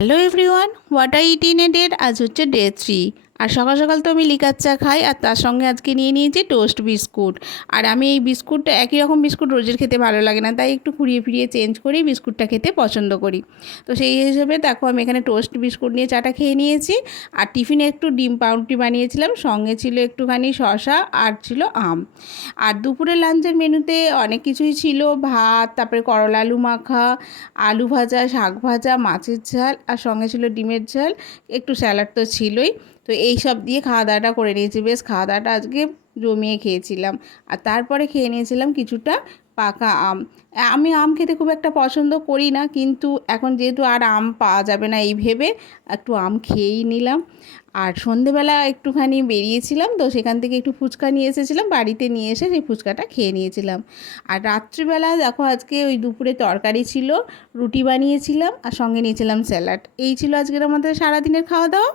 Hello everyone, what I it in a day. আজ হচ্ছে day 3। আর সকাল সকাল তো আমি লিকার চা খাই, আর তার সঙ্গে আজকে নিয়ে নিয়েছি টোস্ট বিস্কুট। আর আমি এই বিস্কুটটা, একই রকম বিস্কুট রোজের খেতে ভালো লাগে না, তাই একটু ঘুরিয়ে ফিরিয়ে চেঞ্জ করেই বিস্কুটটা খেতে পছন্দ করি। তো সেই হিসেবে দেখো আমি এখানে টোস্ট বিস্কুট নিয়ে চাটা খেয়ে নিয়েছি। আর টিফিনে একটু ডিম পাউরুটি বানিয়েছিলাম, সঙ্গে ছিল একটুখানি শসা আর ছিল আম। আর দুপুরের লাঞ্চের মেনুতে অনেক কিছুই ছিল, ভাত, তারপরে করলা আলু মাখা, আলু ভাজা, শাক ভাজা, মাছের ঝাল, আর সঙ্গে ছিল ডিমের ঝাল, একটু স্যালাড তো ছিলই। তো এই সব দিয়ে খাওয়া দাওয়াটা করে নিয়েছি, বেশ খাওয়া দাওয়াটা আজকে জমিয়ে খেয়েছিলাম। আর তারপরে খেয়ে নিয়েছিলাম কিছুটা পাকা আম। আমি আম খেতে খুব একটা পছন্দ করি না, কিন্তু এখন যেহেতু আর আম পাওয়া যাবে না এই ভেবে একটু আম খেয়েই নিলাম। আর সন্ধেবেলা একটুখানি বেরিয়েছিলাম, তো সেখান থেকে একটু ফুচকা নিয়ে এসেছিলাম, বাড়িতে নিয়ে এসে সেই ফুচকাটা খেয়ে নিয়েছিলাম। আর রাত্রিবেলা দেখো আজকে ওই দুপুরে তরকারি ছিল, রুটি বানিয়েছিলাম, আর সঙ্গে নিয়েছিলাম স্যালাড। এই ছিল আজকের আমাদের সারাদিনের খাওয়া দাওয়া।